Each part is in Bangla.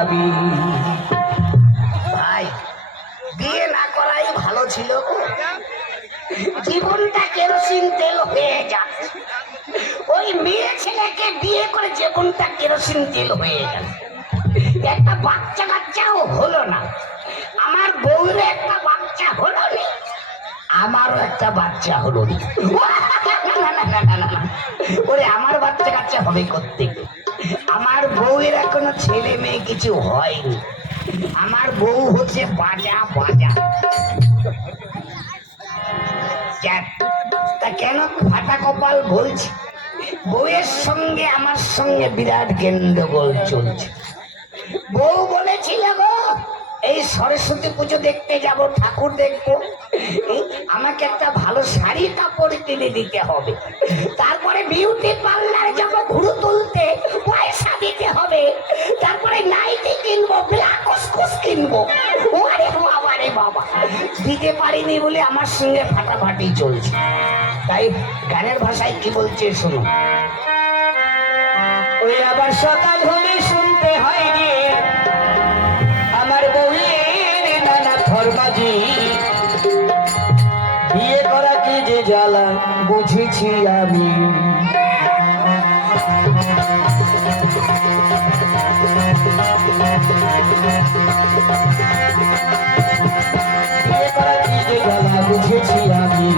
আমি। ভাই বিয়ে না করাই ভালো ছিল গো, জীবনটা কেরোসিন তেল হয়ে যাচ্ছে। ওই মেয়ে ছেলেকে বিয়ে করে জীবনটা কেরোসিন তেল হয়ে গেল, একটা বাচ্চা কাচ্চাও হলো না। আমার বউয়ের একটা বাচ্চা হলো না, আমারও একটা বাচ্চা হলো না। ওরে আমার বাচ্চা কাচ্চা হবে কোত্থেকে? আমার বউয়ের এখনো ছেলে মেয়ে কিছু হয়নি, আমার বউ হচ্ছে বাজা বাজা। তা কেন ফাটা কপাল বলছি, বউয়ের সঙ্গে আমার সঙ্গে বিরাট গন্ডগোল চলছে। বউ বলেছিল গো এই সরস্বতী পুজো দেখতে যাব, ঠাকুর দেখবো, আমাকে একটা ভালো শাড়ি কাপড় কিনে দিতে হবে, তারপরে বিউটি পার্লার যাবো ঘুরু তুলতে, পয়সা দিতে হবে, তারপরে নাইটি কিনবো, ব্লাকস কিনবো। ওরে বাবা রে বাবা, দিতে পারিনি বলে আমার সঙ্গে ফাটাফাটি চলছে। তাই গানের ভাষায় কি বলছে শুনুন। ওই আবার সকাল হলে শুনতে হয় রে আমার বউয়ের নানা ফরমাজি, বিয়ে করা কি যে জ্বালা বুঝেছি আমি। বিয়ে করা কি যে জ্বালা বুঝেছি আমি।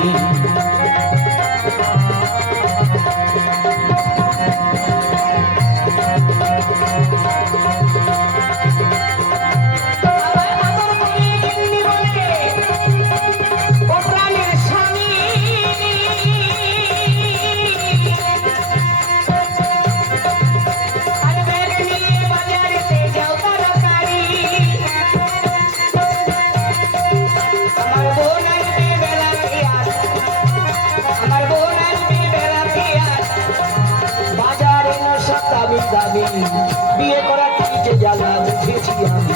বিয়ে করা কি যে জ্বালা বুঝেছি আমি,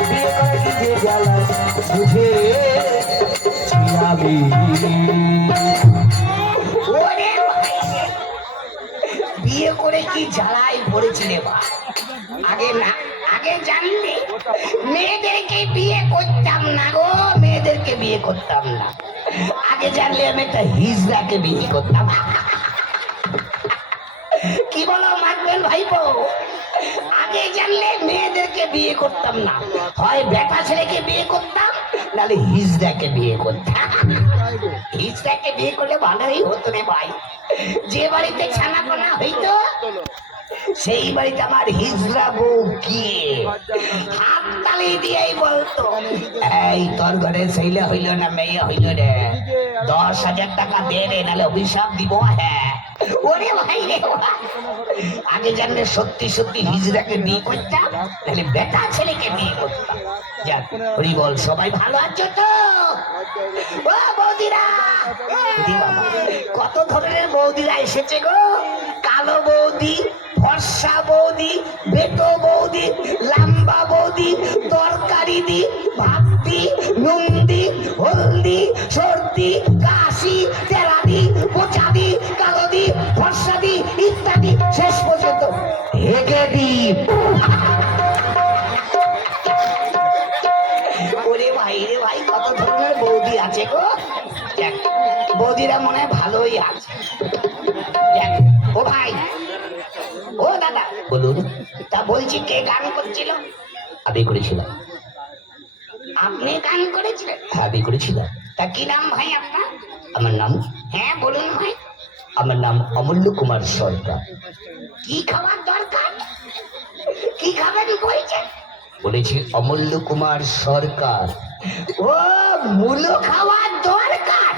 বিয়ে করা কি যে জ্বালা বুঝেছি আমি। বিয়ে করে কি জ্বালায় পড়েছিলে বা, আগে না আগে জানলে মেয়েদেরকে বিয়ে করতাম না গো, মেয়েদেরকে বিয়ে করতাম না। আগে জানলে আমি একটা হিজড়াকে বিয়ে করতাম। কি বলো মাগবেল ভাইপো? আগে জানলে মেয়েদেরকে বিয়ে করতাম না, হয় বেটা ছেলেকে বিয়ে করতাম, নাহলে হিজড়াকে বিয়ে করতাম। হিজড়াকে বিয়ে করলে ভালোই হতো রে ভাই, যে বাড়িতে ছানাপোনা হইতো সেই বাড়িতে আমার হিজড়া বউ গিয়ে হাত তালি দিয়েই বলতো, এই তোর ঘরে ছেলে হইল না মেয়ে হইল রে, 10,000 টাকা দে রে, নাহলে অভিশাপ দিব। হ্যাঁ ওরে ভাই রে, আগে জানলে সত্যি সত্যি হিজড়াকে বিয়ে করতাম, তাহলে বেটা ছেলেকে বিয়ে করতাম। যাক হরি বল, সবাই ভালো আছো তো? ও বৌদিরা, কত ধরনের বৌদিরা এসেছে গো, কালো বৌদি, ফর্সা বৌদি, বেটো বৌদি, লম্বা বৌদি, তরকারি দি, ভাত দি, নুন দি, হলদি, সর্দি, কাশি, তেলাদি, পোচা দি, কালো দি, ফর্সা দি ইত্যাদি, শেষ পর্যন্ত হেগে দি। ওরে ভাই রে ভাই, কত ধরনের বৌদি আছে গো। বৌদিরা মনে হয় ভালোই আছে। ও ভাই, ও দাদা বলুন। তা বলছি কে গান করছিল? আমি করেছিলাম। আপনি গান করেছিলেন? হ্যাঁ আমি করেছিলাম। তা কি নাম ভাই আপনার? আমার নাম? হ্যাঁ বলুন ভাই। আমার নাম অমূল্য কুমার সরকার। কি খাবার দরকার? কি খাবেন বলছেন? বলেছি অমূল্য কুমার সরকার। ও মূলো খাওয়ার দরকার?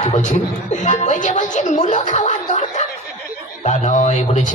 কি বলছেন? ওই যে বলছেন মূলো খাওয়ার দরকার, তা নয়, বলেছি